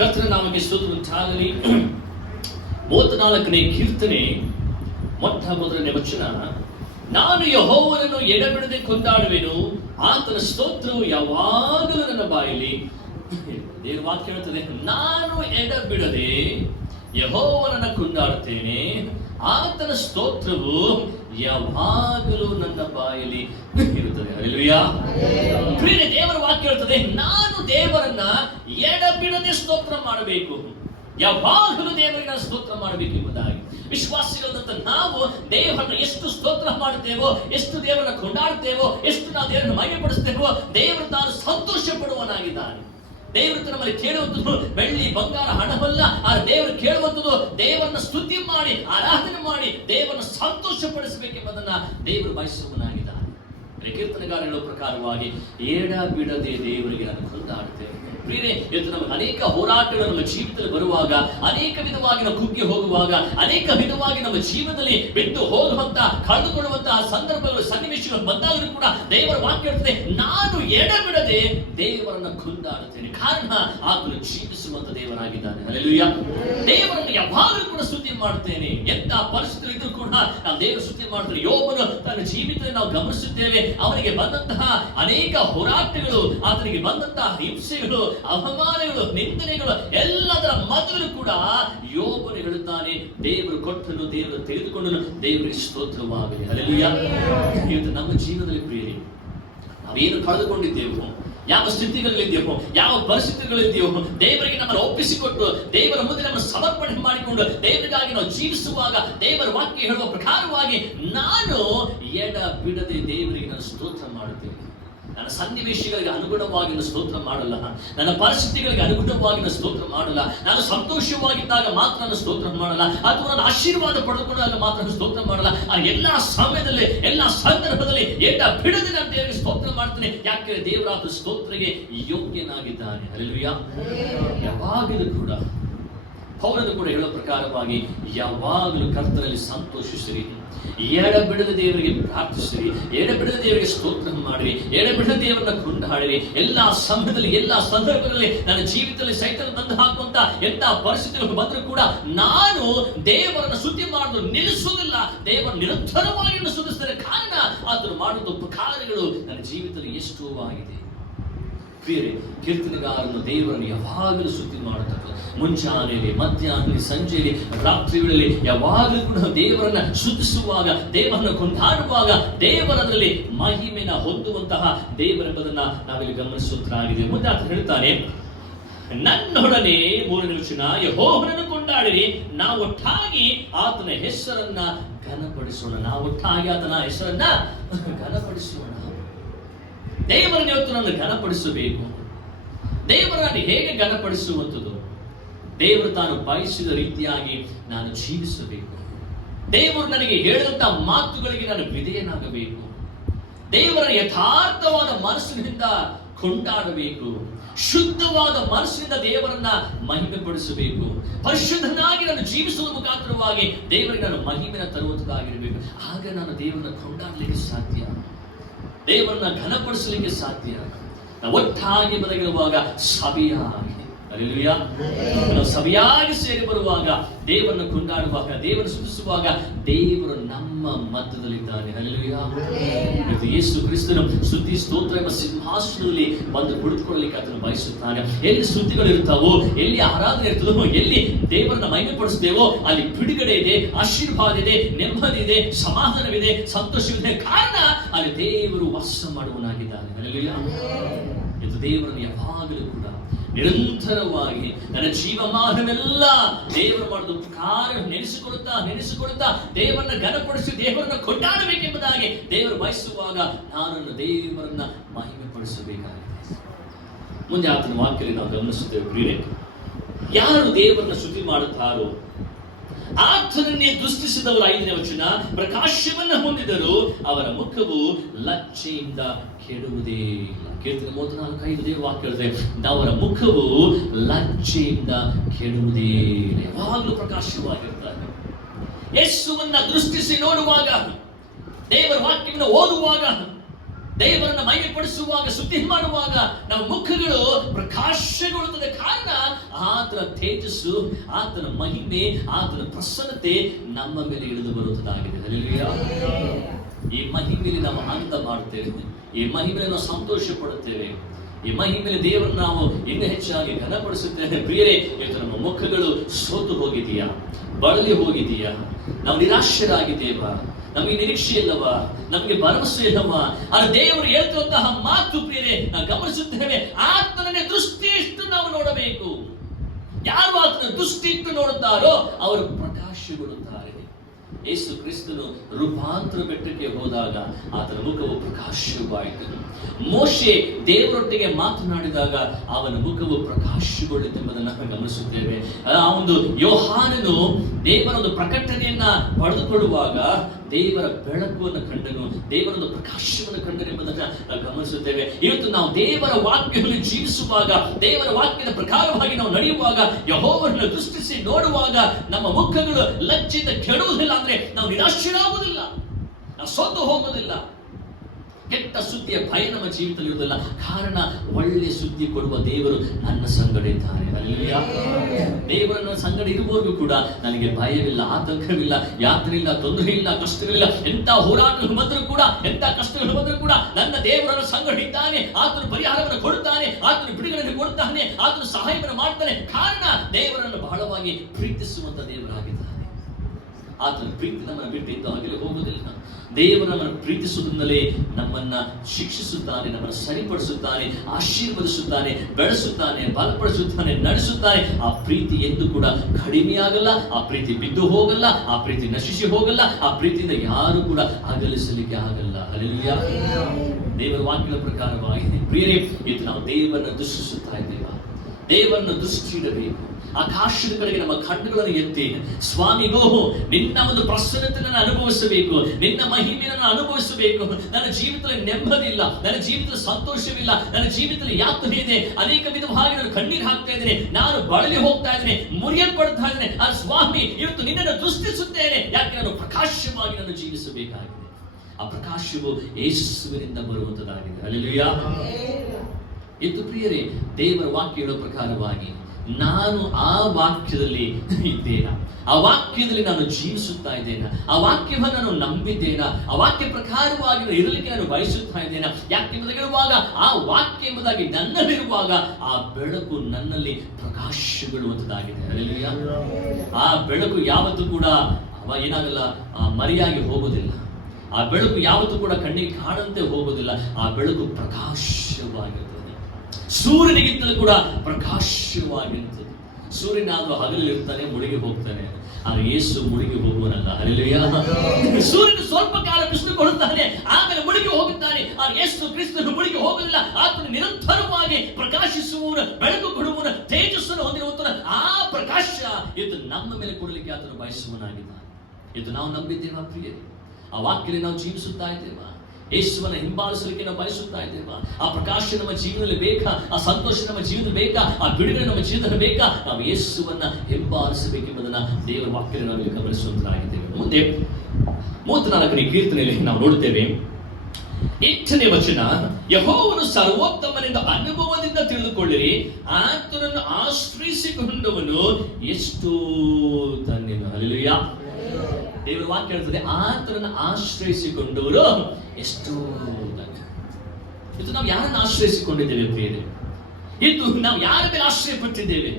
ಕರ್ತನ ನಾಮಕ್ಕೆ ಸ್ತೋತ್ರ ಉಂಟಾಗಲಿ. 34ನೇ ಕೀರ್ತನೆ ಮೊಟ್ಟ ಮೊದಲನೇ ವಚನ, ನಾನು ಯೆಹೋವನನ್ನು ಎಡೆಬಿಡದೆ ಕೊಂಡಾಡುವೆನು, ಆತನ ಸ್ತೋತ್ರವು ಯಾವಾಗಲೂ ನನ್ನ ಬಾಯಲ್ಲಿ. ದೇವರ ವಾಕ್ಯ ಹೇಳ್ತದೆ, ನಾನು ಎಡೆಬಿಡದೆ ಯೆಹೋವನನ್ನು ಕೊಂಡಾಡುತ್ತೇನೆ, ಆತನ ಸ್ತೋತ್ರವು ಯಾವಾಗಲೂ ನನ್ನ ಬಾಯಲ್ಲಿ ಇರುತ್ತದೆ. ಹಲ್ಲೆಲೂಯಾ. ಪ್ರಿಯರೇ, ದೇವರ ವಾಕ್ಯ ಹೇಳ್ತದೆ, ನಾನು ದೇವರನ್ನ ಎಡೆಬಿಡದೆ ಸ್ತೋತ್ರ ಮಾಡಬೇಕು, ಯಾವಾಗಲೂ ದೇವರಿಗೆ ಸ್ತೋತ್ರ ಮಾಡಬೇಕು ಎಂಬುದಾಗಿ. ವಿಶ್ವಾಸಿಗಳಂತ ನಾವು ದೇವರನ್ನ ಎಷ್ಟು ಸ್ತೋತ್ರ ಮಾಡುತ್ತೇವೋ, ಎಷ್ಟು ದೇವರನ್ನ ಕೊಂಡಾಡುತ್ತೇವೋ, ಎಷ್ಟು ನಾವು ದೇವರನ್ನು ಮಹಿಮೆಪಡಿಸುತ್ತೇವೋ, ದೇವರು ತಾನು ಸಂತೋಷ ಪಡುವನಾಗಿದ್ದಾನೆ. ದೇವರು ನಮ್ಮಲ್ಲಿ ಕೇಳುವಂಥದ್ದು ಬೆಳ್ಳಿ ಬಂಗಾರ ಹಣವಲ್ಲ, ಆ ದೇವರು ಕೇಳುವಂಥದ್ದು ದೇವರನ್ನ ಸ್ತುತಿ ಮಾಡಿ ಆರಾಧನೆ ಮಾಡಿ ದೇವರನ್ನ ಸಂತೋಷ ಪಡಿಸಬೇಕೆಂಬುದನ್ನ ದೇವರು ಬಯಸುವನಾಗಿದ್ದಾನೆ. ಕೀರ್ತನೆಗಾರ ಹೇಳುವ ಪ್ರಕಾರವಾಗಿ ಎಡಬಿಡದೆ ದೇವರಿಗೆ ನಾನು ಕೊಂಡಾಡುತ್ತೇವೆ. ಪ್ರಿಯರೇ, ಇವತ್ತು ನಮಗೆ ಅನೇಕ ಹೋರಾಟಗಳು ನಮ್ಮ ಜೀವಿತದಲ್ಲಿ ಬರುವಾಗ, ಅನೇಕ ವಿಧವಾಗಿ ನಾವು ಕುಗ್ಗಿ ಹೋಗುವಾಗ, ಅನೇಕ ವಿಧವಾಗಿ ನಮ್ಮ ಜೀವನದಲ್ಲಿ ಬಿಟ್ಟು ಹೋಗುವಂತ ಕಳೆದುಕೊಳ್ಳುವಂತಹ ಸಂದರ್ಭಗಳು ಸನ್ನಿವೇಶಗಳು ಬಂದಾಗಲೂ ಕೂಡ ದೇವರ ವಾಕ್ಯ ಹೇಳ್ತದೆ, ನಾನು ಎಡಬಿಡದೆ ದೇವರನ್ನ ಕೊಂಡಾಡುತ್ತೇನೆ. ಕಾರಣ ಆತನು ಜೀವಿಸುವಂತ ದೇವರಾಗಿದ್ದಾನೆ. ಹಲ್ಲೆಲೂಯಾ. ದೇವರನ್ನು ಯಾವಾಗಲೂ ಕೂಡ ಸ್ತುತಿ ಮಾಡುತ್ತೇನೆ. ಎಂತ ಪರಿಸ್ಥಿತಿ ಇದ್ರೂ ಕೂಡ ನಾವು ದೇವರ ಸ್ತುತಿ ಮಾಡ್ತೇವೆ. ಯೋಬನು ತನ್ನ ಜೀವಿತದಲ್ಲಿ ನಾವು ಗಮನಿಸುತ್ತೇವೆ, ಅವನಿಗೆ ಬಂದಂತಹ ಅನೇಕ ಹೋರಾಟಗಳು, ಆತನಿಗೆ ಬಂದಂತಹ ಹಿಂಸೆಗಳು, ಅವಮಾನಗಳು, ನಿಂದನೆಗಳು ಎಲ್ಲದರ ಮೊದಲು ಕೂಡ ಯೋಬನು ಹೇಳುತ್ತಾನೆ, ದೇವರು ಕೊಟ್ಟನು, ದೇವರು ತೆಗೆದುಕೊಂಡನು, ದೇವರಿಗೆ ಸ್ತೋತ್ರವಾಗಲಿ. ಹಲ್ಲೆಲೂಯಾ. ಇವತ್ತು ನಮ್ಮ ಜೀವನದಲ್ಲಿ ಪ್ರಿಯರೇ, ನಾವೇನು ಕಳೆದುಕೊಂಡಿದ್ದೇವೋ, ಯಾವ ಸ್ಥಿತಿಗಳಿದ್ದೇವೋ, ಯಾವ ಪರಿಸ್ಥಿತಿಗಳಿದೆಯೋ, ದೇವರಿಗೆ ನಮ್ಮನ್ನು ಒಪ್ಪಿಸಿಕೊಟ್ಟು ದೇವರ ಮುಂದೆ ನಮ್ಮನ್ನು ಸಮರ್ಪಣೆ ಮಾಡಿಕೊಂಡು ದೇವರಿಗಾಗಿ ನಾವು ಜೀವಿಸುವಾಗ ದೇವರ ವಾಕ್ಯ ಹೇಳುವ ಪ್ರಕಾರವಾಗಿ ನಾನು ಎಡಬಿಡದೆ ದೇವರಿಗೆ ನಾನು ಸ್ತೋತ್ರ ಮಾಡುತ್ತೇನೆ. ನನ್ನ ಸನ್ನಿವೇಶಗಳಿಗೆ ಅನುಗುಣವಾಗಿ ನಾನು ಸ್ತೋತ್ರ ಮಾಡಲ್ಲ, ನನ್ನ ಪರಿಸ್ಥಿತಿಗಳಿಗೆ ಅನುಗುಣವಾಗಿ ನಾನು ಸ್ತೋತ್ರ ಮಾಡಲ್ಲ, ನಾನು ಸಂತೋಷವಾಗಿದ್ದಾಗ ಮಾತ್ರ ನಾನು ಸ್ತೋತ್ರ ಮಾಡಲ್ಲ, ಅಥವಾ ನಾನು ಆಶೀರ್ವಾದ ಪಡೆದುಕೊಂಡಾಗ ಮಾತ್ರ ನಾನು ಸ್ತೋತ್ರ ಮಾಡಲ್ಲ. ಆ ಎಲ್ಲಾ ಸಮಯದಲ್ಲಿ, ಎಲ್ಲಾ ಸಂದರ್ಭದಲ್ಲಿ ಎಡಬಿಡದೆ ನಾನು ದೇವರಿಗೆ ಸ್ತೋತ್ರ ಮಾಡ್ತೇನೆ. ಯಾಕೆ ದೇವರಾದ ಸ್ತೋತ್ರಕ್ಕೆ ಯೋಗ್ಯನಾಗಿದ್ದಾನೆ. ಹಲ್ಲೆಲೂಯಾ. ಯಾವಾಗಲೂ ಕೂಡ ಪೌಲನು ಕೂಡ ಹೇಳುವ ಪ್ರಕಾರವಾಗಿ ಯಾವಾಗಲೂ ಕರ್ತನಲ್ಲಿ ಸಂತೋಷಿಸಿರಿ, ಎಡಬಿಡದ ದೇವರಿಗೆ ಪ್ರಾರ್ಥಿಸಿರಿ, ಎಡಬಿಡದ ದೇವರಿಗೆ ಸ್ತೋತ್ರ ಮಾಡಿರಿ, ಎಡಬಿಡದ ದೇವರನ್ನ ಕೊಂಡಾಡಿರಿ. ಎಲ್ಲಾ ಸಮಯದಲ್ಲಿ, ಎಲ್ಲಾ ಸಂದರ್ಭಗಳಲ್ಲಿ ನನ್ನ ಜೀವಿತದಲ್ಲಿ ಸೈತಾನ ತಂದು ಹಾಕುವಂತ ಎಂತ ಪರಿಸ್ಥಿತಿಗಳು ಬಂದರೂ ಕೂಡ ನಾನು ದೇವರನ್ನ ಸ್ತುತಿ ಮಾಡಲು ನಿಲ್ಲಿಸುವುದಿಲ್ಲ. ದೇವರ ನಿರಂತರವಾಗಿ ಸ್ತುತಿಸುತ್ತಾರೆ. ಕಾರಣ ಆತನು ಮಾಡುವ ಉಪಕಾರಗಳು ನನ್ನ ಜೀವಿತದಲ್ಲಿ ಎಷ್ಟೋ ಆಗಿದೆ. ಪ್ರಿಯರೇ, ಕೀರ್ತನೆಗಾರನು ದೇವರನ್ನು ಯಾವಾಗಲೂ ಸ್ತುತಿ ಮಾಡತಕ್ಕ, ಮುಂಜಾನೆಯಲ್ಲಿ, ಮಧ್ಯಾಹ್ನ, ಸಂಜೆಯಲ್ಲಿ, ರಾತ್ರಿಗಳಲ್ಲಿ ಯಾವಾಗಲೂ ಕೂಡ ದೇವರನ್ನ ಸ್ತುತಿಸುವಾಗ, ದೇವರನ್ನು ಕೊಂಡಾಡುವಾಗ ದೇವರದಲ್ಲಿ ಮಹಿಮೆನ ಹೊಂದುವಂತಹ ದೇವರೆಂಬುದನ್ನ ನಾವಿಲ್ಲಿ ಗಮನಿಸುತ್ತಾಗಿದೆ. ಮುಂದೆ ಆತ ಹೇಳ್ತಾನೆ, ನನ್ನೊಡನೆ 3ನೇ ವಚನ, ಯೆಹೋವನನ್ನು ಕೊಂಡಾಡಿರಿ, ನಾವು ಒಟ್ಟಾಗಿ ಆತನ ಹೆಸರನ್ನ ಘನಪಡಿಸೋಣ. ನಾವು ಒಟ್ಟಾಗಿ ಆತನ ಹೆಸರನ್ನ ಘನಪಡಿಸೋಣ. ದೇವರನ್ನು ಇವತ್ತು ನಾನು ಘನಪಡಿಸಬೇಕು. ದೇವರನ್ನು ಹೇಗೆ ಘನಪಡಿಸುವಂಥದ್ದು? ದೇವರು ತಾನು ಬಯಸಿದ ರೀತಿಯಾಗಿ ನಾನು ಜೀವಿಸಬೇಕು. ದೇವರು ನನಗೆ ಹೇಳಿದಂತ ಮಾತುಗಳಿಗೆ ನಾನು ವಿಧೇಯನಾಗಬೇಕು. ದೇವರ ಯಥಾರ್ಥವಾದ ಮನಸ್ಸಿನಿಂದ ಕೊಂಡಾಡಬೇಕು. ಶುದ್ಧವಾದ ಮನಸ್ಸಿನಿಂದ ದೇವರನ್ನ ಮಹಿಮೆ ಪಡಿಸಬೇಕು. ಪರಿಶುದ್ಧನಾಗಿ ನಾನು ಜೀವಿಸುವ ಮುಖಾಂತರವಾಗಿ ದೇವರಿಗೆ ನಾನು ಮಹಿಮೆನ ತರುವಂತದ್ದಾಗಿರಬೇಕು. ಆಗ ನಾನು ದೇವರನ್ನ ಕೊಂಡಾಡಲಿಕ್ಕೆ ಸಾಧ್ಯ, ದೇವರನ್ನ ಘನಪಡಿಸಲಿಕ್ಕೆ ಸಾಧ್ಯ. ನಾವು ಒಟ್ಟಾಗಿ ಬದಗಿರುವಾಗ ಸಭೆಯಾಗಿ, ಹಲ್ಲೆಲೂಯಾ, ನಾವು ಸಭೆಯಾಗಿ ಸೇರಿ ಬರುವಾಗ, ದೇವರನ್ನು ಕೊಂಡಾಡುವಾಗ, ದೇವರನ್ನು ಸ್ತುತಿಸುವಾಗ ದೇವರು ನಮ್ಮ ಮಧ್ಯದಲ್ಲಿದ್ದಾನೆ. ಹಲ್ಲೆಲೂಯಾ. ಯೇಸು ಕ್ರಿಸ್ತನು ಸ್ತುತಿ ಸ್ತೋತ್ರ ಎಂಬ ಸಿಂಹಾಸನದಲ್ಲಿ ಬಂದು ಕುಳಿತುಕೊಳ್ಳಲಿಕ್ಕೆ ಆತನು ಬಯಸುತ್ತಾನೆ. ಎಲ್ಲಿ ಸ್ತುತಿಗಳು ಇರ್ತಾವೋ, ಎಲ್ಲಿ ಆರಾಧನೆ ಇರ್ತದೋ, ಎಲ್ಲಿ ದೇವರನ್ನ ಮಹಿಮೆ ಪಡಿಸ್ತೇವೋ ಅಲ್ಲಿ ಬಿಡುಗಡೆ ಇದೆ, ಆಶೀರ್ವಾದ ಇದೆ, ನೆಮ್ಮದಿ ಇದೆ, ಸಮಾಧಾನವಿದೆ, ಸಂತೋಷವಿದೆ. ಕಾರಣ ಅಲ್ಲಿ ದೇವರು ವಾಸ ಮಾಡುವನಾಗಿದ್ದಾನೆ. ಹಲ್ಲೆಲೂಯಾ. ಇದು ದೇವರನ್ನು ಯಾವಾಗಲೂ ಕೂಡ ನಿರಂತರವಾಗಿ ನನ್ನ ಜೀವಮಾನವೆಲ್ಲ ದೇವರು ಮಾಡಿದ ಉಪಕಾರ ನೆನೆಸಿಕೊಳ್ಳುತ್ತಾ ದೇವರನ್ನ ಘನಪಡಿಸಿ ದೇವರನ್ನ ಕೊಂಡಾಡಬೇಕೆಂಬುದಾಗಿ ದೇವರು ಬಯಸುವಾಗ ನಾನು ದೇವರನ್ನ ಮಹಿಮೆ ಪಡಿಸಬೇಕಾಗಿದೆ. ಮುಂದೆ ಆತನ ವಾಕ್ಯದಲ್ಲಿ ನಾವು ಗಮನಿಸುತ್ತೇವೆ. ಪ್ರಿಯರೇ, ಯಾರು ದೇವರನ್ನ ಸ್ತುತಿ ಮಾಡುತ್ತಾರೋ ಆತನನ್ನೇ ದೃಷ್ಟಿಸಿದವರು 5ನೇ ವಚನ, ಪ್ರಕಾಶವನ್ನು ಹೊಂದಿದರು, ಅವರ ಮುಖವು ಲಜ್ಜೆಯಿಂದ ಕೆಡುವುದೇ ಇಲ್ಲ. ಕೀರ್ತನೆ 34:5 ದೇವರ ವಾಕ್ಯ ಹೇಳಿದೆ, ಅವರ ಮುಖವು ಲಜ್ಜೆಯಿಂದ ಕೆಡುವುದೇ ಇಲ್ಲ. ಯಾವಾಗಲೂ ಪ್ರಕಾಶವಾಗಿರ್ತಾರೆ. ಯೇಸುವನ್ನ ದೃಷ್ಟಿಸಿ ನೋಡುವಾಗ, ದೇವರ ವಾಕ್ಯವನ್ನು ಓದುವಾಗ ದೇವರನ್ನು ಮಹಿಮೆಪಡಿಸುವಾಗ, ಸ್ತುತಿ ಮಾಡುವಾಗ ನಮ್ಮ ಮುಖಗಳು ಪ್ರಕಾಶಗೊಳ್ಳುತ್ತದೆ. ಕಾರಣ ಆತನ ತೇಜಸ್ಸು, ಆತನ ಮಹಿಮೆ, ಆತನ ಪ್ರಸನ್ನತೆ ನಮ್ಮ ಮೇಲೆ ಇಳಿದು ಬರುತ್ತದಾಗಿದೆ. ಹಲ್ಲೆಲೂಯಾ. ಈ ಮಹಿಮೆಯಲ್ಲಿ ನಾವು ಆನಂದ ಮಾಡುತ್ತೇವೆ, ಈ ಮಹಿಮೆಯಲ್ಲಿ ನಾವು ಸಂತೋಷ ಪಡುತ್ತೇವೆ, ಈ ಮಹಿಮೆಯಲ್ಲಿ ದೇವರನ್ನು ನಾವು ಇನ್ನೂ ಹೆಚ್ಚಾಗಿ ಘನಪಡಿಸುತ್ತೇವೆ. ಪ್ರಿಯರೇ, ಇವತ್ತು ನಮ್ಮ ಮುಖಗಳು ಸೋತು ಹೋಗಿದೆಯಾ, ಬಳಲಿ ಹೋಗಿದೆಯಾ, ನಾವು ನಿರಾಶರಾಗಿದ್ದೇವಾ, ನಮಗೆ ನಿರೀಕ್ಷೆ ಇಲ್ಲವಾ, ನಮಗೆ ಭರವಸೆ ಇಲ್ಲವಾ? ಆದರೆ ದೇವರು ಹೇಳ್ತಿರುವಂತಹ ಮಾತು ಪ್ರಿಯರೇ, ನಾವು ಗಮನಿಸುತ್ತೇವೆ, ಆತನನ್ನೇ ದೃಷ್ಟಿ ಇಟ್ಟು ನಾವು ನೋಡಬೇಕು. ಯಾರು ಆತನ ದೃಷ್ಟಿ ಇಟ್ಟು ನೋಡುತ್ತಾರೋ ಅವರು ಪ್ರಕಾಶಗೊಳ್ಳುತ್ತಾರೆ. ಯೇಸು ಕ್ರಿಸ್ತನು ರೂಪಾಂತರ ಬೆಟ್ಟಕ್ಕೆ ಹೋದಾಗ ಆತನ ಮುಖವು ಪ್ರಕಾಶವಾಯಿತು. ಮೋಶೆ ದೇವರೊಟ್ಟಿಗೆ ಮಾತನಾಡಿದಾಗ ಅವನ ಮುಖವು ಪ್ರಕಾಶಗೊಳ್ಳುತ್ತೆಂಬುದನ್ನು ನಾವು ಗಮನಿಸುತ್ತೇವೆ. ಆ ಒಂದು ಯೋಹಾನನು ದೇವರ ಒಂದು ಪ್ರಕಟಣೆಯನ್ನ ಪಡೆದುಕೊಳ್ಳುವಾಗ ದೇವರ ಬೆಳಕನ್ನು ಕಂಡನು, ದೇವರೊಂದು ಪ್ರಕಾಶವನ್ನು ಕಂಡನು ಎಂಬುದನ್ನು ನಾವು ಗಮನಿಸುತ್ತೇವೆ. ಇವತ್ತು ನಾವು ದೇವರ ವಾಕ್ಯವನ್ನು ಜೀವಿಸುವಾಗ, ದೇವರ ವಾಕ್ಯದ ಪ್ರಕಾರವಾಗಿ ನಾವು ನಡೆಯುವಾಗ, ಯೆಹೋವನನ್ನು ದೃಷ್ಟಿಸಿ ನೋಡುವಾಗ ನಮ್ಮ ಮುಖಗಳು ಲಜ್ಜಿತ ಕೆಡುವುದಿಲ್ಲ. ಅಂದ್ರೆ ನಾವು ನಿರಾಶರಾಗುವುದಿಲ್ಲ, ನಾವು ಸೋತು ಹೋಗುವುದಿಲ್ಲ, ಕೆಟ್ಟ ಸುದ್ದಿಯ ಭಯ ನಮ್ಮ ಜೀವಿತದಲ್ಲಿ ಇರುವುದಿಲ್ಲ. ಕಾರಣ ಒಳ್ಳೆ ಸುದ್ದಿ ಕೊಡುವ ದೇವರು ನನ್ನ ಸಂಗಡ ಇದ್ದಾನೆ. ಹಲ್ಲೆಲೂಯಾ. ದೇವರನ್ನ ಸಂಗಡ ಇರುವವರೆಗೂ ಕೂಡ ನನಗೆ ಭಯವಿಲ್ಲ, ಆತಂಕವಿಲ್ಲ, ಯಾತ್ರೆ ಇಲ್ಲ, ತೊಂದರೆ ಇಲ್ಲ, ಕಷ್ಟಗಳಿಲ್ಲ. ಎಂತ ಹೋರಾಟಗಳು ಬಂದರೂ ಕೂಡ, ಎಂತ ಕಷ್ಟಗಳು ಬಂದರೂ ಕೂಡ ನನ್ನ ದೇವರನ್ನು ಸಂಗಡ ಇದ್ದಾನೆ. ಆತನು ಪರಿಹಾರವನ್ನು ಕೊಡುತ್ತಾನೆ, ಆತನು ಬಿಡುಗಡೆ ಕೊಡುತ್ತಾನೆ, ಆತನು ಸಹಾಯವನ್ನು ಮಾಡ್ತಾನೆ. ಕಾರಣ ದೇವರನ್ನು ಬಹಳವಾಗಿ ಪ್ರೀತಿಸುವಂತ ದೇವರಾಗಿದ್ದಾನೆ. ಆತನ ಪ್ರೀತಿ ನಮ್ಮನ್ನು ಬಿಟ್ಟು ಇದ್ದು ಆಗಲೇ ಹೋಗುವುದಿಲ್ಲ. ದೇವರನ್ನು ಪ್ರೀತಿಸುವುದರಿಂದಲೇ ನಮ್ಮನ್ನ ಶಿಕ್ಷಿಸುತ್ತಾನೆ, ನಮ್ಮನ್ನು ಸರಿಪಡಿಸುತ್ತಾನೆ, ಆಶೀರ್ವದಿಸುತ್ತಾನೆ, ಬೆಳೆಸುತ್ತಾನೆ, ಬಲಪಡಿಸುತ್ತಾನೆ, ನಡೆಸುತ್ತಾನೆ. ಆ ಪ್ರೀತಿ ಎಂದು ಕೂಡ ಕಡಿಮೆಯಾಗಲ್ಲ, ಆ ಪ್ರೀತಿ ಬಿದ್ದು ಹೋಗಲ್ಲ, ಆ ಪ್ರೀತಿ ನಶಿಸಿ ಹೋಗಲ್ಲ, ಆ ಪ್ರೀತಿಯಿಂದ ಯಾರು ಕೂಡ ಅಗಲಿಸಲಿಕ್ಕೆ ಆಗಲ್ಲ. ಹಲ್ಲೆಲೂಯಾ. ದೇವರ ವಾಕ್ಯದ ಪ್ರಕಾರವಾಗಿದೆ. ಪ್ರಿಯರೇ, ಇದು ನಾವು ದೇವರನ್ನು ದೃಷ್ಟಿಸುತ್ತಾ ಇದ್ದೇವೆ, ದೇವರನ್ನು ದೃಷ್ಟಿ ಇಡಬೇಕು. ಆಕಾಶದ ಕಡೆಗೆ ನಮ್ಮ ಕಣ್ಣುಗಳನ್ನು ಎತ್ತಿ, ಸ್ವಾಮಿಗೋ ನಿನ್ನ ಒಂದು ಪ್ರಸನ್ನತೆಯನ್ನು ಅನುಭವಿಸಬೇಕು, ನಿನ್ನ ಮಹಿಮೆಯನ್ನು ಅನುಭವಿಸಬೇಕು. ನನ್ನ ಜೀವಿತದಲ್ಲಿ ನೆಮ್ಮದಿ ಇಲ್ಲ, ನನ್ನ ಜೀವಿತದಲ್ಲಿ ಸಂತೋಷವಿಲ್ಲ, ನನ್ನ ಜೀವಿತದಲ್ಲಿ ಯಾತನೆ ಇದೆ, ಅನೇಕ ವಿಧವಾಗಿ ನಾನು ಕಣ್ಣೀರು ಹಾಕ್ತಾ ಇದ್ದೇನೆ, ನಾನು ಬಳಲಿ ಹೋಗ್ತಾ ಇದ್ದೇನೆ, ಮುರಿಯಲ್ಪಡ್ತಾ ಇದ್ದೇನೆ. ಆ ಸ್ವಾಮಿ, ಇವತ್ತು ನಿನ್ನನ್ನು ದೃಷ್ಟಿಸುತ್ತೇನೆ. ಯಾಕೆ ನಾನು ಪ್ರಕಾಶವಾಗಿ ನಾನು ಜೀವಿಸಬೇಕಾಗಿದೆ. ಆ ಪ್ರಕಾಶವು ಯೇಸುವಿನಿಂದ ಬರುವಂತದ್ದಾಗಿದೆ. ಹಲ್ಲೆಲೂಯಾ. ಇದು ಪ್ರಿಯರೇ, ದೇವರ ವಾಕ್ಯ ಹೇಳುವ ಪ್ರಕಾರವಾಗಿ ನಾನು ಆ ವಾಕ್ಯದಲ್ಲಿ ಇದ್ದೇನಾ, ಆ ವಾಕ್ಯದಲ್ಲಿ ನಾನು ಜೀವಿಸುತ್ತಾ ಇದ್ದೇನಾ, ಆ ವಾಕ್ಯವನ್ನು ನಾನು ನಂಬಿದ್ದೇನಾ, ಆ ವಾಕ್ಯ ಪ್ರಕಾರವಾಗಿ ನಾನು ಇರಲಿಕ್ಕೆ ನಾನು ಬಯಸುತ್ತಾ ಇದ್ದೇನಾ? ಯಾಕೆ ಹೇಳುವಾಗ ಆ ವಾಕ್ಯ ಎಂಬುದಾಗಿ ನನ್ನಲ್ಲಿರುವಾಗ ಆ ಬೆಳಕು ನನ್ನಲ್ಲಿ ಪ್ರಕಾಶಗೊಳ್ಳುವಂತದ್ದಾಗಿದೆ. ಹಲ್ಲೆಲೂಯಾ. ಆ ಬೆಳಕು ಯಾವತ್ತೂ ಕೂಡ ಏನಾಗಲ್ಲ, ಮರೆಯಾಗಿ ಹೋಗುವುದಿಲ್ಲ. ಆ ಬೆಳಕು ಯಾವತ್ತೂ ಕೂಡ ಕಣ್ಣಿಗೆ ಕಾಣಂತೆ ಹೋಗುವುದಿಲ್ಲ. ಆ ಬೆಳಕು ಪ್ರಕಾಶವಾಗಿರುತ್ತದೆ. ಸೂರ್ಯನಿಗಿಂತಲೂ ಕೂಡ ಪ್ರಕಾಶವಾಗಿರುತ್ತದೆ. ಸೂರ್ಯನಾದ್ರೂ ಹಗಲಿರ್ತಾನೆ, ಮುಳುಗಿ ಹೋಗ್ತಾನೆ. ಆದರೆ ಯೇಸು ಮುಳುಗಿ ಹೋಗುವನಲ್ಲ. ಹಲ್ಲೆಲೂಯಾ. ಸೂರ್ಯನು ಸ್ವಲ್ಪ ಕಾಲ ಬಿಸಿಲುಕೊಳ್ಳುತ್ತಾನೆ, ಆಮೇಲೆ ಮುಳುಗಿ ಹೋಗುತ್ತಾನೆ. ಆದರೆ ಯೇಸು ಕ್ರಿಸ್ತನು ಮುಳುಗಿ ಹೋಗುವುದಿಲ್ಲ. ಆತನು ನಿರಂತರವಾಗಿ ಪ್ರಕಾಶಿಸುವವನು, ಬೆಳಕು ಕೊಡುವವನು, ತೇಜಸ್ಸನ್ನು ಹೊಂದಿರುವಂತನು. ಆ ಪ್ರಕಾಶ ಇದು ನಮ್ಮ ಮೇಲೆ ಕೊಡಲಿಕ್ಕೆ ಆತನು ಬಯಸುವನಾಗಿದ್ದಾನೆ. ಇದು ನಾವು ನಂಬಿದ್ದೇವಾ ಪ್ರಿಯರೇ? ಆ ವಾಕ್ಯದಲ್ಲಿ ನಾವು ಜೀವಿಸುತ್ತಾ ಇದ್ದೇವಾ? ಯೇಸುವನ್ನು ಹಿಂಬಾಲಿಸಲಿಕ್ಕೆ ನಾವು ಬಯಸುತ್ತಾ ಇದ್ದೇವಾ? ಆ ಪ್ರಕಾಶ ನಮ್ಮ ಜೀವನದಲ್ಲಿ ಬೇಕಾ? ಆ ಸಂತೋಷ ನಮ್ಮ ಜೀವನದಲ್ಲಿ ಬೇಕಾ? ಆ ಬಿಡುಗಡೆ ನಮ್ಮ ಜೀವನದಲ್ಲಿ ಬೇಕಾ? ನಾವು ಯೇಸುವನ್ನ ಹಿಂಬಾಲಿಸಬೇಕೆಂಬುದನ್ನ ದೇವರ ವಾಕ್ಯದಲ್ಲಿ ನಾವು ಗಮನಿಸುವಂತರಾಗಿದ್ದೇವೆ. ಮುಂದೆ 34ನೇ ಕೀರ್ತನೆಯಲ್ಲಿ ನಾವು ನೋಡುತ್ತೇವೆ, 8ನೇ ವಚನ, ಯೆಹೋವನು ಸರ್ವೋತ್ತಮನೆಂದು ಅನುಭವದಿಂದ ತಿಳಿದುಕೊಳ್ಳಿರಿ, ಆತನನ್ನು ಆಶ್ರಯಿಸಿಕೊಂಡವನು ಎಷ್ಟೋ ಧನ್ಯನು. ಹಲ್ಲೆಲೂಯಾ. ದೇವರ ವಾಕ್ಯ ಹೇಳ್ತದೆ, ಆತನನ್ನು ಆಶ್ರಯಿಸಿಕೊಂಡವರು ಎಷ್ಟೋ ಧನ್ಯರು. ಇದು ನಾವು ಯಾರನ್ನು ಆಶ್ರಯಿಸಿಕೊಂಡಿದ್ದೇವೆ ಪ್ರಿಯರೇ? ಇದು ನಾವು ಯಾರ ಮೇಲೆ ಆಶ್ರಯ ಪಟ್ಟಿದ್ದೇವೆ?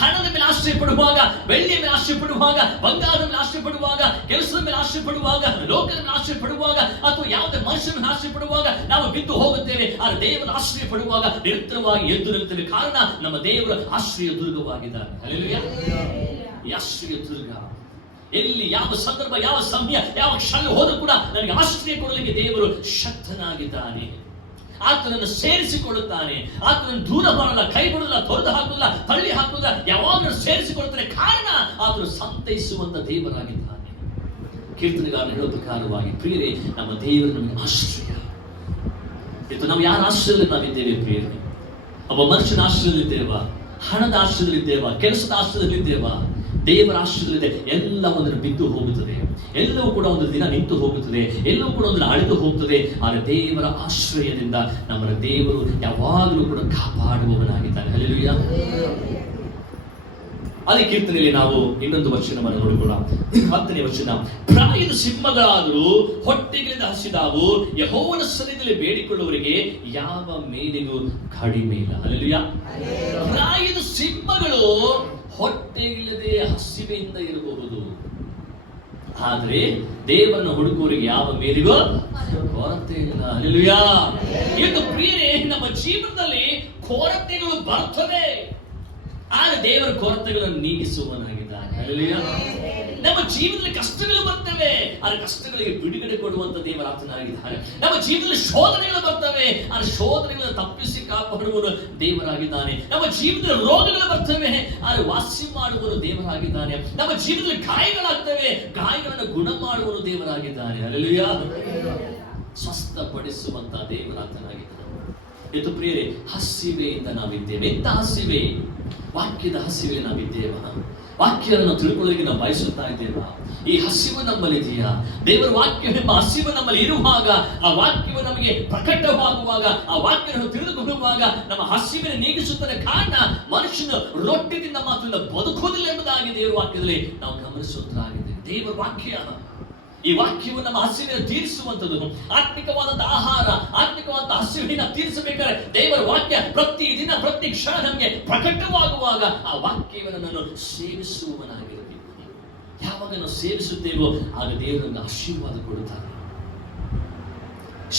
ಹಣದ ಮೇಲೆ ಆಶ್ರಯ ಪಡುವಾಗ, ಬೆಳ್ಳಿಯ ಮೇಲೆ ಆಶ್ರಯ ಪಡುವಾಗ, ಬಂಗಾರದ ಮೇಲೆ ಆಶ್ರಯ ಪಡುವಾಗ, ಕೆಲಸದ ಮೇಲೆ ಆಶ್ರಯ ಪಡುವಾಗ, ಲೋಕದ ಮೇಲೆ ಆಶ್ರಯ ಪಡುವಾಗ, ಅಥವಾ ಯಾವುದೇ ಮನುಷ್ಯನ ಮೇಲೆ ಆಶ್ರಯ ಪಡುವಾಗ ನಾವು ಬಿದ್ದು ಹೋಗುತ್ತೇವೆ. ಆದರೆ ದೇವರ ಆಶ್ರಯ ಪಡುವಾಗ ನಿರಂತರವಾಗಿ ಎದ್ದು ನಿಲ್ತೇವೆ. ಕಾರಣ ನಮ್ಮ ದೇವರ ಆಶ್ರಯ ದುರ್ಗವಾಗಿದ್ದಾರೆ. ಹಲ್ಲೆಲೂಯಾ. ಈ ಆಶ್ರಯ ದುರ್ಗ ಎಲ್ಲಿ, ಯಾವ ಸಂದರ್ಭ, ಯಾವ ಸಮಯ, ಯಾವ ಕ್ಷಣ ಹೋದರೂ ಕೂಡ ನನಗೆ ಆಶ್ರಯ ಕೊಡಲಿಕ್ಕೆ ದೇವರು ಶಕ್ತನಾಗಿದ್ದಾನೆ. ಆತನನ್ನು ಸೇರಿಸಿಕೊಳ್ಳುತ್ತಾನೆ. ಆತನನ್ನು ದೂರ ಮಾಡಲ್ಲ, ಕೈ ಬಿಡಲ್ಲ, ತೊರೆದು ಹಾಕುವುದಿಲ್ಲ, ತಳ್ಳಿ ಹಾಕುವುದಿಲ್ಲ, ಯಾವಾಗಲೂ ಸೇರಿಸಿಕೊಳ್ಳುತ್ತಾನೆ. ಕಾರಣ ಆತನು ಸಂತೈಸುವಂತ ದೇವರಾಗಿದ್ದಾನೆ. ಕೀರ್ತನೆಗಾರನು ಹೇಳುವ ಪ್ರಕಾರವಾಗಿ ಪ್ರಿಯರೇ, ನಮ್ಮ ದೇವರು ನಮಗೆ ಆಶ್ರಯ. ಇದು ನಾವು ಯಾರ ಆಶ್ರಯದಲ್ಲಿ ನಾವಿದ್ದೇವೆ ಪ್ರಿಯರೇ? ಒಬ್ಬ ಮನುಷ್ಯನ ಆಶ್ರಯದಲ್ಲಿದ್ದೇವಾ? ಹಣದ ಆಶ್ರಯದಲ್ಲಿದ್ದೇವಾ? ಕೆಲಸದ ಆಶ್ರಯದಲ್ಲಿದ್ದೇವಾ? ದೇವರ ಆಶ್ರಯದಲ್ಲಿದೆ. ಎಲ್ಲ ಒಂದನ್ನು ಬಿದ್ದು ಹೋಗುತ್ತದೆ. ಎಲ್ಲವೂ ಕೂಡ ಒಂದು ದಿನ ನಿಂತು ಹೋಗುತ್ತದೆ, ಎಲ್ಲವೂ ಕೂಡ ಒಂದು ಅಳಿದು ಹೋಗ್ತದೆ. ಆದರೆ ದೇವರ ಆಶ್ರಯದಿಂದ ನಮ್ಮ ದೇವರು ಯಾವಾಗಲೂ ಕೂಡ ಕಾಪಾಡುವವನಾಗಿದ್ದಾನೆ. ಹಲ್ಲೆಲೂಯಾ. ಅದೇ ಕೀರ್ತನೆಯಲ್ಲಿ ನಾವು ಇನ್ನೊಂದು ವಚನವನ್ನು ನೋಡಿಕೊಳ್ಳೋಣ. 10ನೇ ವಚನ, ಪ್ರಾಯದ ಸಿಂಹಗಳಾದರೂ ಹೊಟ್ಟೆಗಳಿಂದ ಹಸಿದಾವು, ಯೆಹೋವನ ಸನ್ನಿಧಿಯಲ್ಲಿ ಬೇಡಿಕೊಳ್ಳುವವರಿಗೆ ಯಾವ ಮೇಲಿಗೂ ಕಡಿಮೆ ಇಲ್ಲ. ಹಲ್ಲೆಲೂಯಾ. ಪ್ರಾಯದ ಸಿಂಹಗಳು ಹೊಟ್ಟೆಗಿಲ್ಲದೆ ಹಸಿವೆಯಿಂದ ಇರಬಹುದು, ಆದ್ರೆ ದೇವರನ್ನು ಹುಡುಕುವವರಿಗೆ ಯಾವ ಮೇಲಿಗೂ ಕೊರತೆ ಇಲ್ಲ. ಹಲ್ಲೆಲೂಯಾ. ಇವತ್ತು ಪ್ರಿಯರೇ, ನಮ್ಮ ಜೀವನದಲ್ಲಿ ಕೊರತೆಗಳು ಬರ್ತವೆ, ಆದ್ರೆ ದೇವರ ಕೊರತೆಗಳನ್ನು ನೀಗಿಸುವವನಾಗಿದ್ದಾನೆ. ಹಲ್ಲೆಲೂಯಾ. ನಮ್ಮ ಜೀವನದಲ್ಲಿ ಕಷ್ಟಗಳು ಬರ್ತವೆ, ಆದ್ರೆ ಕಷ್ಟಗಳಿಗೆ ಬಿಡುಗಡೆ ಕೊಡುವಂತ ದೇವರ ಆತನಾಗಿದ್ದಾನೆ. ನಮ್ಮ ಜೀವನದಲ್ಲಿ ಶೋಧನೆಗಳು ಬರ್ತವೆ, ಆದ್ರೆ ಶೋಧನೆಗಳನ್ನು ತಪ್ಪಿಸಿ ಕಾಪಾಡುವನು ದೇವರಾಗಿದ್ದಾನೆ. ನಮ್ಮ ಜೀವನದಲ್ಲಿ ರೋಗಗಳು ಬರ್ತವೆ, ಆದ್ರೆ ವಾಸಿ ಮಾಡುವನು ದೇವರಾಗಿದ್ದಾನೆ. ನಮ್ಮ ಜೀವನದಲ್ಲಿ ಗಾಯಗಳಾಗ್ತವೆ, ಗಾಯಗಳನ್ನು ಗುಣ ಮಾಡುವನು ದೇವರಾಗಿದ್ದಾನೆ. ಹಲ್ಲೆಲೂಯಾ. ಸ್ವಸ್ಥಪಡಿಸುವಂತ ದೇವರಾತನಾಗಿದ್ದಾನೆ. ಇದು ಪ್ರಿಯರೇ, ಹಸಿವೆಯಿಂದ ನಾವಿದ್ದೇವೆ. ಎಂತ ಹಸಿವೆ? ವಾಕ್ಯದ ಹಸಿವೆ ನಾವಿದ್ದೇವ? ವಾಕ್ಯವನ್ನು ತಿಳ್ಕೊಳ್ಳೋದಕ್ಕೆ ನಾವು ಬಯಸುತ್ತಾ ಇದ್ದೇವಾ? ಈ ಹಸಿವು ನಮ್ಮಲ್ಲಿದೆಯಾ? ದೇವರ ವಾಕ್ಯವೆಂಬ ಹಸಿವು ನಮ್ಮಲ್ಲಿ ಇರುವಾಗ, ಆ ವಾಕ್ಯವು ನಮಗೆ ಪ್ರಕಟವಾಗುವಾಗ, ಆ ವಾಕ್ಯವನ್ನು ತಿಳಿದುಕೊಳ್ಳುವಾಗ ನಮ್ಮ ಹಸಿವಿನ ನೀಗಿಸುತ್ತದೆ. ಕಾರಣ ಮನುಷ್ಯನು ರೊಟ್ಟಿಯಿಂದ ಮಾತ್ರ ಬದುಕುವುದಿಲ್ಲ ಎಂಬುದಾಗಿ ದೇವರ ವಾಕ್ಯದಲ್ಲಿ ನಾವು ಗಮನಿಸುತ್ತಾಗಿದ್ದೇವೆ. ದೇವರ ವಾಕ್ಯ, ಈ ವಾಕ್ಯವು ನಮ್ಮ ಹಸಿವಿನ ತೀರಿಸುವಂಥದ್ದು. ಆತ್ಮಿಕವಾದಂತಹ ಆಹಾರ, ಆತ್ಮಿಕವಾದಂತಹ ಹಸಿವಿನ ತೀರಿಸಬೇಕಾದ್ರೆ ದೇವರ ವಾಕ್ಯ ಪ್ರತಿ ದಿನ ಪ್ರತಿ ಕ್ಷಣ ನಮಗೆ ಪ್ರಕಟವಾಗುವಾಗ ಆ ವಾಕ್ಯವನ್ನು ನಾನು ಸೇವಿಸುವವನಾಗಿರಬೇಕು. ಯಾವಾಗ ನಾವು ಸೇವಿಸುತ್ತೇವೋ ಆಗ ದೇವರು ನಮಗೆ ಆಶೀರ್ವಾದ ಕೊಡುತ್ತಾರೆ.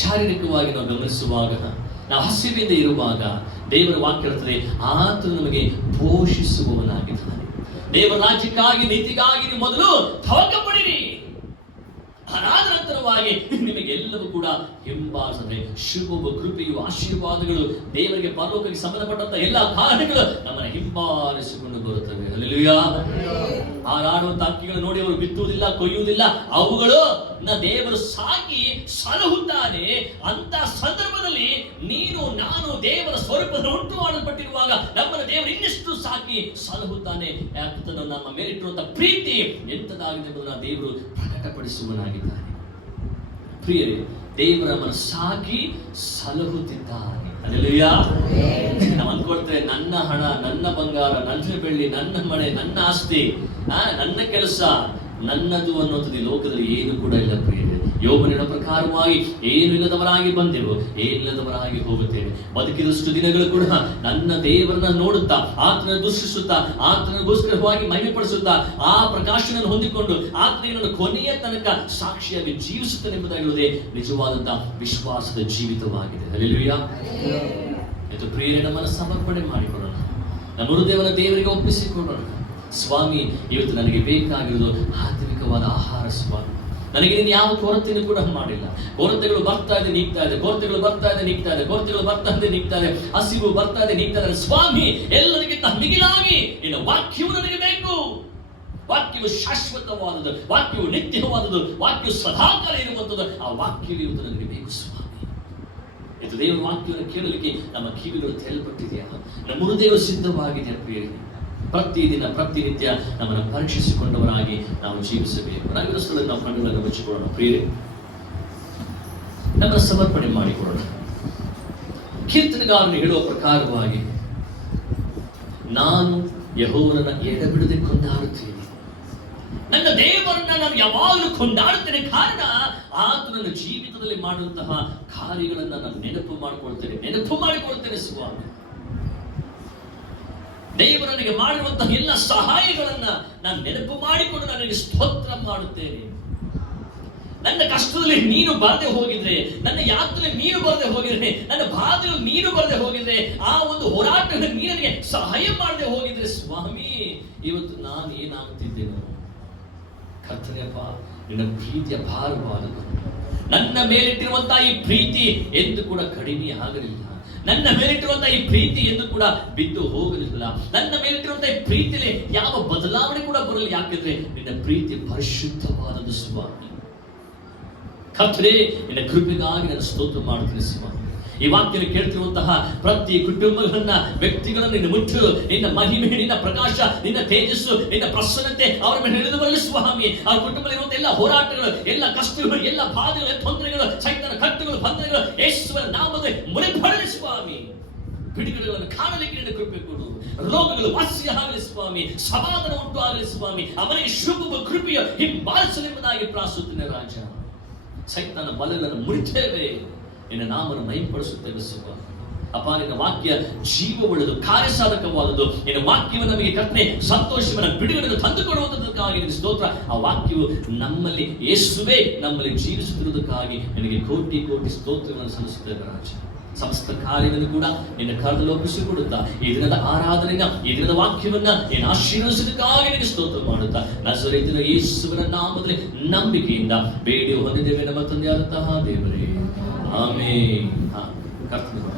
ಶಾರೀರಿಕವಾಗಿ ನಾವು ಗಮನಿಸುವಾಗ, ನಾವು ಹಸಿವಿಂದ ಇರುವಾಗ ದೇವರ ವಾಕ್ಯ ಇರುತ್ತದೆ, ಆತನು ನಮಗೆ ಪೋಷಿಸುವವನಾಗಿದ್ದಾನೆ. ದೇವರ ರಾಜ್ಯಕ್ಕಾಗಿ ನೀತಿಗಾಗಿ ನೀವು ಮೊದಲು ತವಕ ಪಡಿರಿ, ಅದಾದ ನಂತರವಾಗಿ ನಿಮಗೆಲ್ಲವೂ ಕೂಡ ಹಿಂಬಾಲಿಸದೆ ಶುಭ ಕೃಪೆಯು ಆಶೀರ್ವಾದಗಳು ದೇವರಿಗೆ ಪರಲೋಕಕ್ಕೆ ಸಂಬಂಧಪಟ್ಟಂತ ಎಲ್ಲ ಕಾರಣಗಳು ನಮ್ಮನ್ನು ಹಿಂಬಾಲಿಸಿಕೊಂಡು ಬರುತ್ತವೆ. ಹಲ್ಲೆಲೂಯಾ. ಹಾರಾಡುವಂತ ಹಕ್ಕಿಗಳು ನೋಡಿ ಅವರು ಬಿತ್ತುವುದಿಲ್ಲ, ಕೊಯ್ಯುವುದಿಲ್ಲ, ಅವುಗಳು ದೇವರು ಸಾಕಿ ಸಲಹುತ್ತಾನೆ. ಅಂತ ಸಂದರ್ಭದಲ್ಲಿ ನೀನು ನಾನು ದೇವರ ಸ್ವರೂಪದ ಉಂಟು ಮಾಡಲ್ಪಟ್ಟಿರುವಾಗ ನಮ್ಮನ್ನು ದೇವರು ಇನ್ನಷ್ಟು ಸಾಕಿ ಸಲಹುತ್ತಾನೆ. ಯಾಕಂದ್ರೆ ನಮ್ಮ ಮೇಲಿಟ್ಟಿರುವಂತಹ ಪ್ರೀತಿ ಎಂತದಾಗಿದೆ ಎಂಬುದನ್ನು ದೇವರು ಪ್ರಕಟಪಡಿಸುವನಾಗಿದ್ದಾನೆ. ಪ್ರಿಯರೇ, ದೇವರ ನಮ್ಮನ್ನು ಸಾಕಿ ಸಲಹುತ್ತಿದ್ದಾನೆ. ಹಲ್ಲೆಲೂಯಾ. ನಾವು ಅಂದ್ಕೊಳ್ತೇವೆ ನನ್ನ ಹಣ, ನನ್ನ ಬಂಗಾರ, ನನ್ನ ಬೆಳ್ಳಿ, ನನ್ನ ಮನೆ, ನನ್ನ ಆಸ್ತಿ, ನನ್ನ ಕೆಲಸ, ನನ್ನದು ಅನ್ನೋದು ಈ ಲೋಕದಲ್ಲಿ ಏನು ಕೂಡ ಇಲ್ಲ. ಪ್ರಿಯರೇ, ಯೋಬನ ಪ್ರಕಾರವಾಗಿ ಏನು ಇಲ್ಲದವರಾಗಿ ಬಂದೆವು, ಏನಿಲ್ಲದವರಾಗಿ ಹೋಗುತ್ತೇವೆ. ಬದುಕಿದಷ್ಟು ದಿನಗಳು ಕೂಡ ನನ್ನ ದೇವರನ್ನ ನೋಡುತ್ತಾ, ಆತನ ದೃಷ್ಟಿಸುತ್ತಾ, ಆತನಿಗೋಸ್ಕರವಾಗಿ ಮಹಿಮೆಪಡಿಸುತ್ತಾ, ಆ ಪ್ರಕಾಶನವನ್ನು ಹೊಂದಿಕೊಂಡು ಆತನಿಗೆ ನನ್ನ ಕೊನೆಯ ತನಕ ಸಾಕ್ಷಿಯಾಗಿ ಜೀವಿಸುತ್ತೇನೆಂಬುದಾಗಿರುವುದೇ ನಿಜವಾದಂತಹ ವಿಶ್ವಾಸದ ಜೀವಿತವಾಗಿದೆ. ಹಲ್ಲೆಲೂಯಾ. ಇದು ಪ್ರಿಯರೇ, ನಮ್ಮನ್ನು ಸಮರ್ಪಣೆ ಮಾಡಿಕೊಳ್ಳೋಣ, ನಮ್ಮ ಹೃದಯವನ್ನು ದೇವರಿಗೆ ಒಪ್ಪಿಸಿಕೊಳ್ಳೋಣ. ಸ್ವಾಮಿ, ಇವತ್ತು ನನಗೆ ಬೇಕಾಗಿರುವುದು ಆತ್ಮಿಕವಾದ ಆಹಾರ. ಸ್ವಾಮಿ, ನನಗೆ ನೀನು ಯಾವ ಕೊರತೆಯನ್ನು ಕೂಡ ಮಾಡಿಲ್ಲ. ಕೊರತೆಗಳು ಬರ್ತಾ ಇದೆ, ನೀಗ್ತಾ ಇದೆ, ಕೊರತೆಗಳು ಬರ್ತಾ ಇದೆ, ನೀಗ್ತಾ ಇದೆ, ಕೊರತೆಗಳು ಬರ್ತಾ ಇದೆ, ನೀಗ್ತಾ ಇದೆ, ಹಸಿವು ಬರ್ತಾ ಇದೆ, ನೀಗ್ತಾ ಇದೆ. ಸ್ವಾಮಿ, ಎಲ್ಲರಿಗಿಂತ ಮಿಗಿಲಾಗಿ ನಿನ್ನ ವಾಕ್ಯವು ನನಗೆ ಬೇಕು. ವಾಕ್ಯವು ಶಾಶ್ವತವಾದದ್ದು, ವಾಕ್ಯವು ನಿತ್ಯವಾದದ್ದು, ವಾಕ್ಯವು ಸದಾಕಾಲ ಇರುವಂಥದ್ದು. ಆ ವಾಕ್ಯವು ಇವತ್ತು ನನಗೆ ಬೇಕು ಸ್ವಾಮಿ. ಇದು ದೇವರ ವಾಕ್ಯವನ್ನು ಕೇಳಲಿಕ್ಕೆ ನಮ್ಮ ಕಿವಿಗಳು ತೆರೆಯಲ್ಪಟ್ಟಿದೆಯಾ? ನಮ್ಮ ಹೃದಯವು ಸಿದ್ಧವಾಗಿದೆಯಾ? ಪ್ರಿಯರೇ, ಪ್ರತಿದಿನ ಪ್ರತಿನಿತ್ಯ ನಮ್ಮನ್ನು ಪರೀಕ್ಷಿಸಿಕೊಂಡವರಾಗಿ ನಾವು ಜೀವಿಸಬೇಕು. ನಾವಿರೋ ಸ್ಥಳದಲ್ಲಿ ನಾವು ಕಣ್ಣುಗಳನ್ನು ಮುಚ್ಚಿಕೊಳ್ಳೋಣ. ಪ್ರಿಯರೇ, ನಮ್ಮನ್ನು ಸಮರ್ಪಣೆ ಮಾಡಿಕೊಳ್ಳೋಣ. ಕೀರ್ತನೆಗಾರನು ಹೇಳುವ ಪ್ರಕಾರವಾಗಿ, ನಾನು ಯೆಹೋವನನ್ನ ಎಡೆಬಿಡದೆ ಕೊಂಡಾಡುತ್ತೇನೆ. ನನ್ನ ದೇವರನ್ನ ನಾನು ಯಾವಾಗಲೂ ಕೊಂಡಾಡುತ್ತೇನೆ. ಕಾರಣ ಆತ ನನ್ನ ಜೀವಿತದಲ್ಲಿ ಮಾಡುವಂತಹ ಕಾರ್ಯಗಳನ್ನ ನಾನು ನೆನಪು ಮಾಡಿಕೊಳ್ತೇನೆ ಸ್ವಾಮಿ. ದೇವರು ನನಗೆ ಮಾಡಿರುವಂತಹ ಎಲ್ಲ ಸಹಾಯಗಳನ್ನ ನಾನು ನೆನಪು ಮಾಡಿಕೊಂಡು ನನಗೆ ಸ್ತೋತ್ರ ಮಾಡುತ್ತೇನೆ. ನನ್ನ ಕಷ್ಟದಲ್ಲಿ ನೀನು ಬರದೆ ಹೋಗಿದ್ರೆ, ನನ್ನ ಯಾತ್ರೆಯಲ್ಲಿ ನೀನು ಬರದೆ ಹೋಗಿದ್ರೆ, ನನ್ನ ಬಾಧೆಯಲ್ಲಿ ನೀನು ಬರದೆ ಹೋಗಿದ್ರೆ, ಆ ಒಂದು ಹೋರಾಟದಲ್ಲಿ ನೀನು ನನಗೆ ಸಹಾಯ ಮಾಡದೆ ಹೋಗಿದ್ರೆ ಸ್ವಾಮಿ, ಇವತ್ತು ನಾನು ಏನಾಗುತ್ತಿದ್ದೇನೋ. ಕರ್ತನೆಯಪ್ಪ, ನಿನ್ನ ಪ್ರೀತಿಯ ಭಾರವಾದದ್ದು. ನನ್ನ ಮೇಲಿಟ್ಟಿರುವಂತಹ ಈ ಪ್ರೀತಿ ಎಂದು ಕೂಡ ಕಡಿಮೆ ಆಗಲಿಲ್ಲ. ನನ್ನ ಮೇಲಿಟ್ಟಿರುವಂತಹ ಈ ಪ್ರೀತಿ ಎಂದು ಕೂಡ ಬಿದ್ದು ಹೋಗಲಿಲ್ಲ. ನನ್ನ ಮೇಲಿಟ್ಟಿರುವಂತಹ ಈ ಪ್ರೀತಿಯಲ್ಲಿ ಯಾವ ಬದಲಾವಣೆ ಕೂಡ ಬರಲಿ. ಯಾಕೆಂದ್ರೆ ನಿನ್ನ ಪ್ರೀತಿ ಪರಿಶುದ್ಧವಾದದ್ದು ಸ್ವಾಮಿ. ಕರ್ತನೇ, ನಿನ್ನ ಕೃಪೆಗಾಗಿ ನಾನು ಸ್ತೋತ್ರ ಮಾಡುತ್ತೇನೆ ಸ್ವಾಮಿ. ಈ ವಾಕ್ಯ ಕೇಳ್ತಿರುವಂತಹ ಪ್ರತಿ ಕುಟುಂಬಗಳನ್ನ, ವ್ಯಕ್ತಿಗಳನ್ನ ನಿನ್ನ ಮುಟ್ಟು, ನಿನ್ನ ಮಹಿಮೆ, ನಿನ್ನ ಪ್ರಕಾಶ, ನಿನ್ನ ತೇಜಸ್ಸು, ನಿನ್ನ ಪ್ರಸನ್ನತೆ ಅವರ ಮೇಲೆ ಹಿಡಿದು ಬರಲಿ ಸ್ವಾಮಿ. ಅವ್ರ ಕುಟುಂಬದಲ್ಲಿರುವಂತಹ ಎಲ್ಲ ಹೋರಾಟಗಳು, ಎಲ್ಲ ಕಷ್ಟಗಳು, ಎಲ್ಲ ಬಾಧೆಗಳು, ತೊಂದರೆಗಳು, ಸೈತಾನ ಕಟ್ಟುಗಳು, ಬಂಧನಗಳು ಯೇಸುವಿನ ನಾಮದಲ್ಲಿ ಮುರಿಪಡಲಿ ಸ್ವಾಮಿ. ಬಿಡುಗಡೆಗಳನ್ನು ಕಾಣಲಿಕ್ಕೆ ನಿನ್ನ ಕೃಪೆ ಕೊಡು. ರೋಗಗಳು ವಾಸಿ ಆಗಲಿ ಸ್ವಾಮಿ, ಸಮಾಧಾನ ಉಂಟು ಆಗಲಿ ಸ್ವಾಮಿ. ಅವನಿಗೆ ಶುಭ ಕೃಪೆಯ ಹಿಂಬಾಲಿಸಲೆಂಬುದಾಗಿ ಪ್ರಾರ್ಥಿಸುತ್ತೇನೆ ರಾಜ. ಸೈತಾನ ಬಲಗಳನ್ನು ಮುರಿತೇವೆ, ನಿನ್ನ ನಾಮವನ್ನು ಮಹಿಮೆಪಡಿಸುತ್ತೇವೆ ಸ್ವಾಮಿ. ಅಪ್ಪ, ನಿನ್ನ ವಾಕ್ಯ ಜೀವವುಳ್ಳದು, ಕಾರ್ಯಸಾಧಕವಾದದ್ದು. ನಿನ್ನ ವಾಕ್ಯವು ನಮಗೆ ಕರ್ತನೆ ಸಂತೋಷವನ್ನು, ಬಿಡುಗಡೆಯನ್ನು ತಂದುಕೊಡುವುದಕ್ಕಾಗಿ ನಿನ್ನ ಸ್ತೋತ್ರ. ಆ ವಾಕ್ಯವು ನಮ್ಮಲ್ಲಿ, ಯೇಸುವೇ ನಮ್ಮಲ್ಲಿ ಜೀವಿಸುತ್ತಿರುವುದಕ್ಕಾಗಿ ನಿನಗೆ ಕೋಟಿ ಕೋಟಿ ಸ್ತೋತ್ರಗಳನ್ನು ಸಲ್ಲಿಸುತ್ತೇವೆ ರಾಜ. ಸಮಸ್ತ ಕಾರ್ಯವನ್ನು ಕೂಡ ನಿನ್ನ ಕರದಲ್ಲಿ ಒಪ್ಪಿಸಿಕೊಡುತ್ತಾ, ಈ ದಿನದ ಆರಾಧನೆಯ, ಈ ದಿನದ ವಾಕ್ಯವನ್ನ ನೀನು ಆಶೀರ್ವದಿಸುವುದಕ್ಕಾಗಿ ನಿನಗೆ ಸ್ತೋತ್ರ ಮಾಡುತ್ತಾ, ನಜರೇತಿನ ಯೇಸುವಿನ ನಾಮದಲ್ಲಿ ನಂಬಿಕೆಯಿಂದ ಬೇಡಿ ಹೊಂದಿದ್ದೇವೆ ನಮ್ಮ ತಂದೆಯಾದಂತಹ ದೇವರೇ, ಆಮೆನ್. ಕರ್ತನ